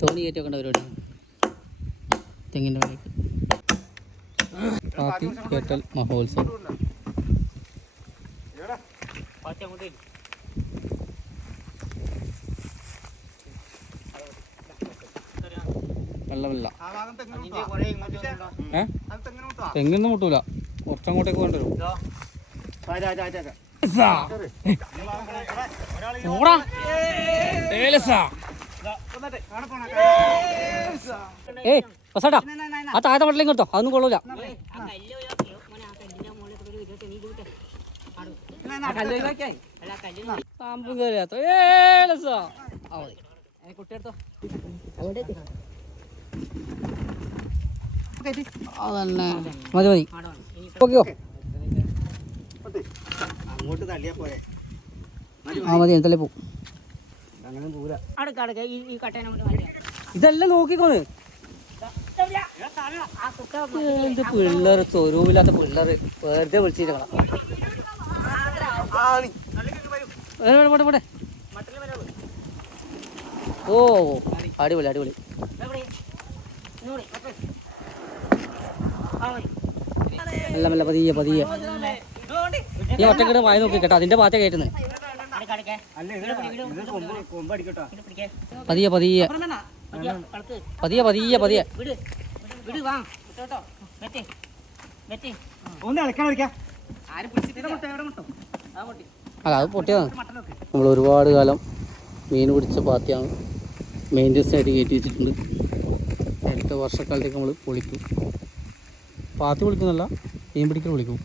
തോണി കയറ്റി വെക്കേണ്ട പരിപാടി. തെങ്ങിൻ്റെ മേലേക്ക് പാത്തി കേട്ടൽ മഹോത്സവം. വെള്ളമില്ല, തെങ്ങൊന്നും മുട്ടൂല, കുറച്ചങ്ങോട്ടേക്ക് വേണ്ടി വരും. ആ താഴത്തെ വട്ടലേക്ക് എടുത്തോ, അതൊന്നും കൊള്ളൂല. പാമ്പും കയറിയാത്ത കുട്ടിയെടുത്തോ. അതന്നെ മതി മതി. ഓക്കെയോ? ആ മതി, തള്ളി പോവും. ഇതെല്ലാം നോക്കിക്കോന്ന്. എന്ത് പിള്ളേർ, സ്വരൂപില്ലാത്ത പിള്ളേർ വെറുതെ വിളിച്ചിരിക്കണം. ഓ അടിപൊളി അടിപൊളി. നല്ല നല്ല പതിയെ പതിയെ. ഈ ഒറ്റക്കിട്ട് വായി നോക്കി കേട്ടോ, അതിന്റെ പാത്ത കയറ്റുന്നത്. പതിയെ പതിയെ പതിയെ പതിയെ പതിയെ. അല്ല അത് പൊട്ടിയതാണ്. നമ്മൾ ഒരുപാട് കാലം മീൻ പിടിച്ച പാത്തിയാണ് മെയിൻ്റെനൻസ് ആയിട്ട് കയറ്റി വെച്ചിട്ടുണ്ട്. അടുത്ത വർഷക്കാലത്തേക്ക് നമ്മൾ പൊളിക്കും. പാത്തി പൊളിക്കുന്നല്ല, മീൻ പിടിക്കൽ പൊളിക്കും.